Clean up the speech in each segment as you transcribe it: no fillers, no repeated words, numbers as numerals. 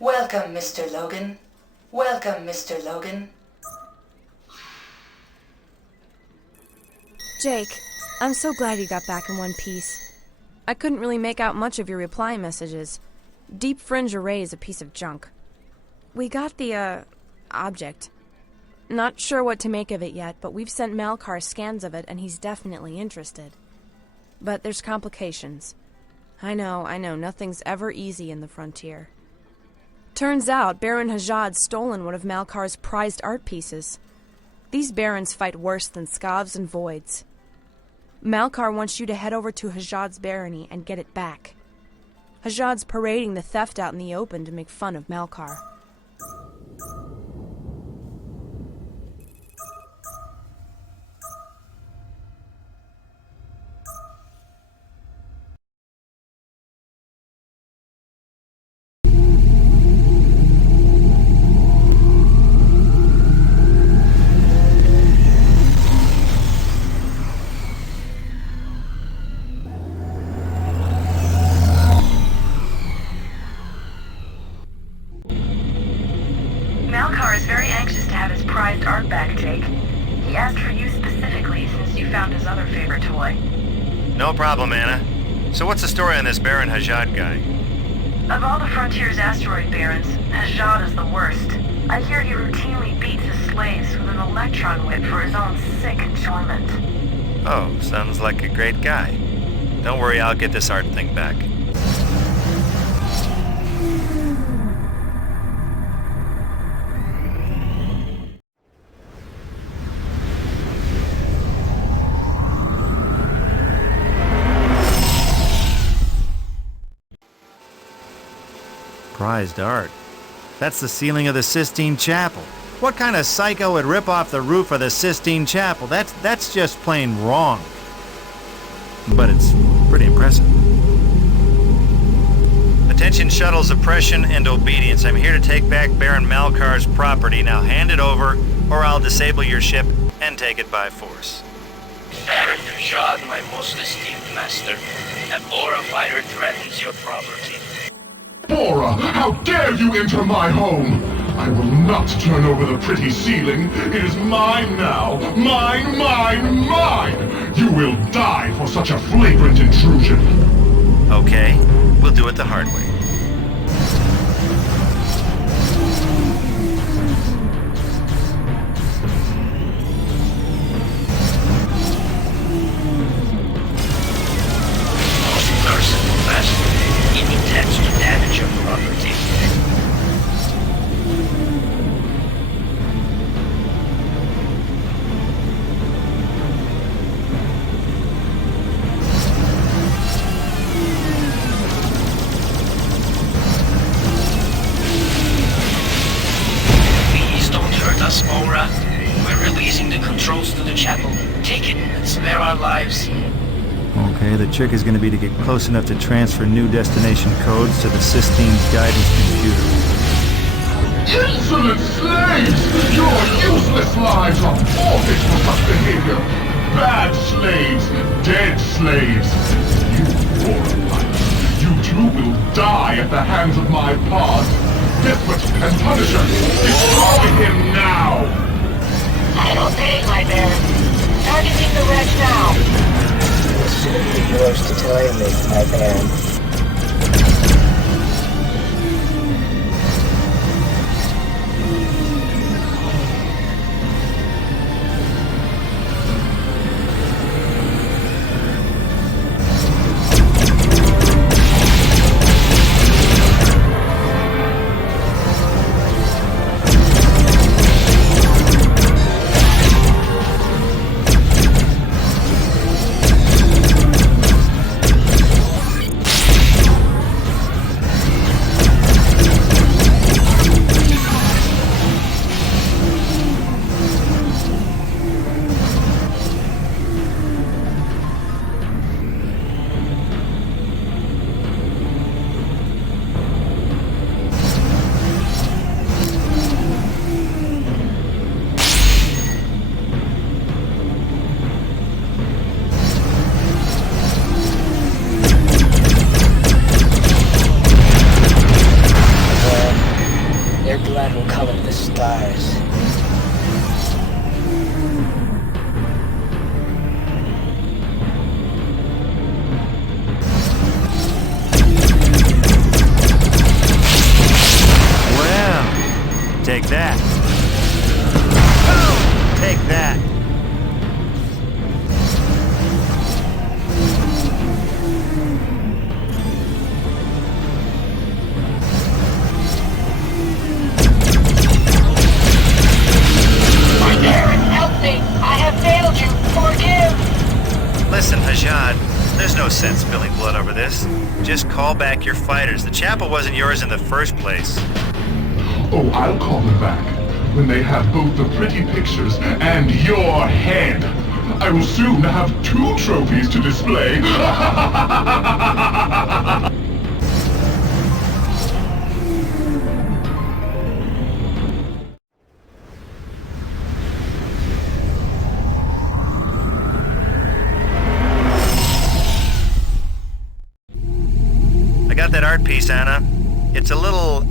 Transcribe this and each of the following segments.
Welcome, Mr. Logan. Welcome, Mr. Logan. Jake, I'm so glad you got back in one piece. I couldn't really make out much of your reply messages. Deep Fringe array is a piece of junk. We got the, object. Not sure what to make of it yet, but we've sent Malkar scans of it and he's definitely interested. But there's complications. I know, nothing's ever easy in the frontier. Turns out Baron Hajod's stolen one of Malkar's prized art pieces. These barons fight worse than scavs and voids. Malkar wants you to head over to Hajod's barony and get it back. Hajod's parading the theft out in the open to make fun of Malkar. Malkar is very anxious to have his prized art back, Jake. He asked for you specifically since you found his other favorite toy. No problem, Anna. So what's the story on this Baron Hajod guy? Of all the Frontier's asteroid barons, Hajod is the worst. I hear he routinely beats his slaves with an electron whip for his own sick enjoyment. Oh, sounds like a great guy. Don't worry, I'll get this art thing back. Prized art. That's the ceiling of the Sistine Chapel. What kind of psycho would rip off the roof of the Sistine Chapel? That's just plain wrong. But it's pretty impressive. Attention shuttles, oppression and obedience. I'm here to take back Baron Malkar's property. Now hand it over, or I'll disable your ship and take it by force. Baron Hajod, my most esteemed master, an aura fighter threatens your property. Bora, how dare you enter my home! I will not turn over the pretty ceiling. It is mine now. Mine, mine, mine! You will die for such a flagrant intrusion. Okay, we'll do it the hard way. Merciful master, he intends to damage your property. Please don't hurt us, Aura. We're releasing the controls to the chapel. Take it and spare our lives. Okay, the trick is going to be to get close enough to transfer new destination codes to the Sistine's guidance computer. Insolent slaves! Your useless lives are forfeit for such behavior! Bad slaves! Dead slaves! You, Bora, you too will die at the hands of my paws! Desperate and Punisher! Destroy him now! I don't think, my Baron. Targeting the wreck now. Should be yours to toy with, my Baron. Take that. Boom! Take that. Help me! I have failed you! Forgive! Listen, Hajod, there's no sense spilling blood over this. Just call back your fighters. The chapel wasn't yours in the first place. Oh, I'll call them back when they have both the pretty pictures and your head. I will soon have 2 trophies to display. I got that art piece, Anna. It's a little,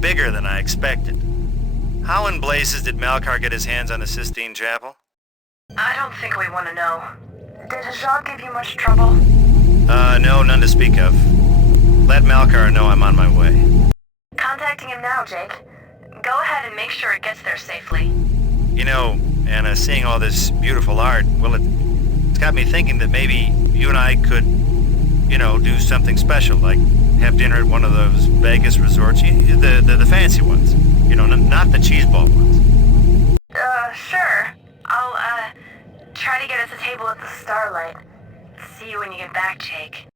bigger than I expected. How in blazes did Malkar get his hands on the Sistine Chapel? I don't think we want to know. Did Hajod give you much trouble? No, none to speak of. Let Malkar know I'm on my way. Contacting him now, Jake. Go ahead and make sure it gets there safely. You know, Anna, seeing all this beautiful art, well, it's got me thinking that maybe you and I could, do something special, like have dinner at one of those Vegas resorts, the fancy ones. Not the cheeseball ones. Sure. I'll, try to get us a table at the Starlight. See you when you get back, Jake.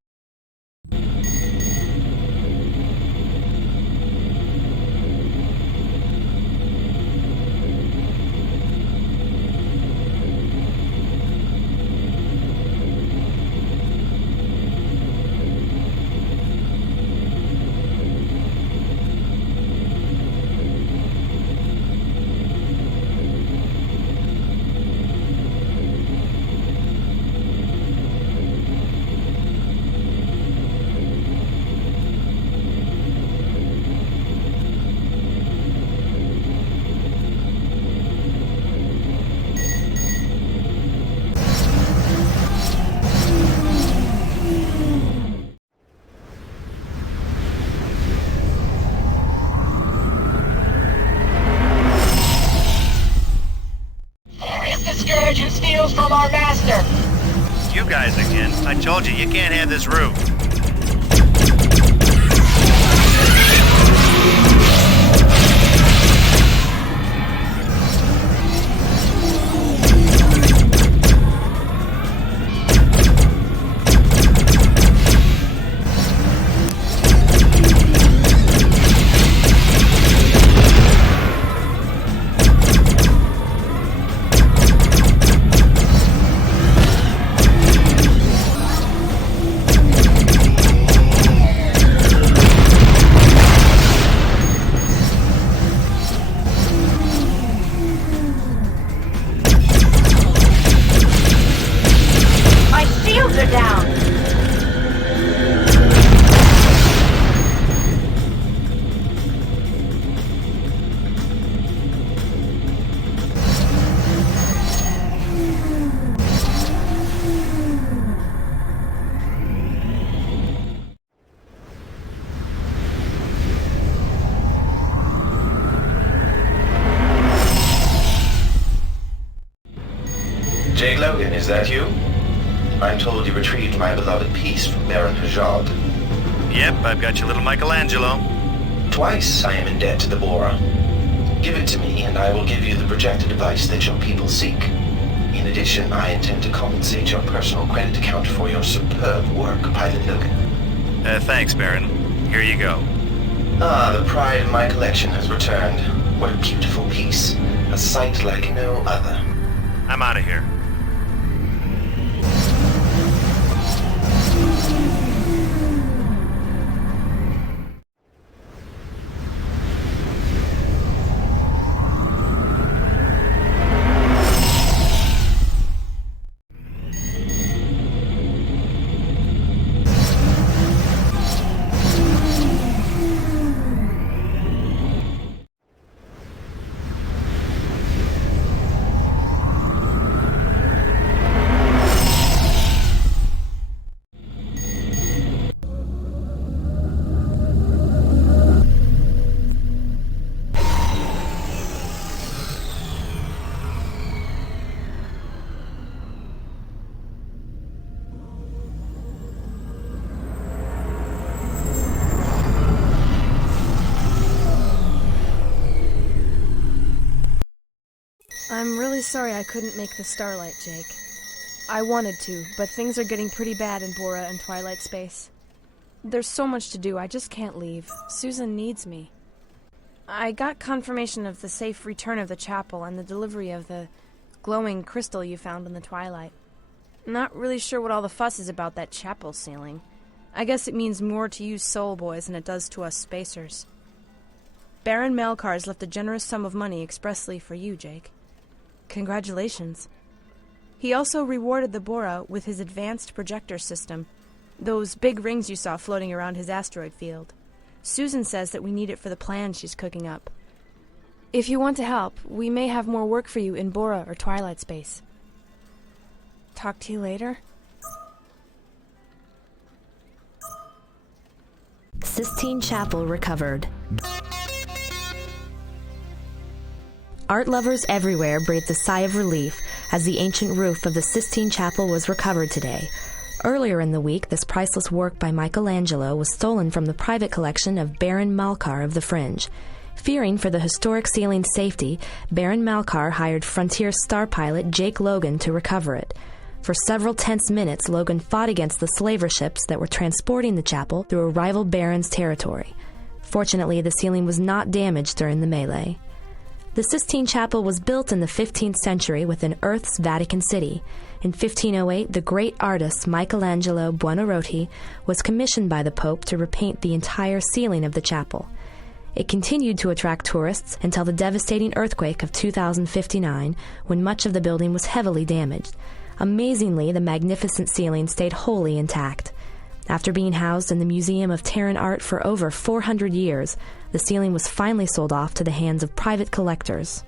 Who steals from our master? You guys again. I told you can't have this roof. Jake Logan, is that you? I'm told you retrieved my beloved piece from Baron Hajod. Yep, I've got your little Michelangelo. Twice I am in debt to the Bora. Give it to me, and I will give you the projector device that your people seek. In addition, I intend to compensate your personal credit account for your superb work, Pilot Logan. Thanks, Baron. Here you go. Ah, the pride of my collection has returned. What a beautiful piece. A sight like no other. I'm out of here. I'm really sorry I couldn't make the Starlight, Jake. I wanted to, but things are getting pretty bad in Bora and Twilight Space. There's so much to do, I just can't leave. Susan needs me. I got confirmation of the safe return of the chapel and the delivery of the glowing crystal you found in the Twilight. Not really sure what all the fuss is about that chapel ceiling. I guess it means more to you soul boys than it does to us spacers. Baron Malkar's left a generous sum of money expressly for you, Jake. Congratulations. He also rewarded the Bora with his advanced projector system, those big rings you saw floating around his asteroid field. Susan says that we need it for the plan she's cooking up. If you want to help, we may have more work for you in Bora or Twilight Space. Talk to you later. Sistine Chapel recovered. Art lovers everywhere breathed a sigh of relief as the ancient roof of the Sistine Chapel was recovered today. Earlier in the week, this priceless work by Michelangelo was stolen from the private collection of Baron Malkar of the Fringe. Fearing for the historic ceiling's safety, Baron Malkar hired frontier star pilot Jake Logan to recover it. For several tense minutes, Logan fought against the slaver ships that were transporting the chapel through a rival baron's territory. Fortunately, the ceiling was not damaged during the melee. The Sistine Chapel was built in the 15th century within Earth's Vatican City. In 1508, the great artist Michelangelo Buonarroti was commissioned by the Pope to repaint the entire ceiling of the chapel. It continued to attract tourists until the devastating earthquake of 2059, when much of the building was heavily damaged. Amazingly, the magnificent ceiling stayed wholly intact. After being housed in the Museum of Terran Art for over 400 years, the ceiling was finally sold off to the hands of private collectors.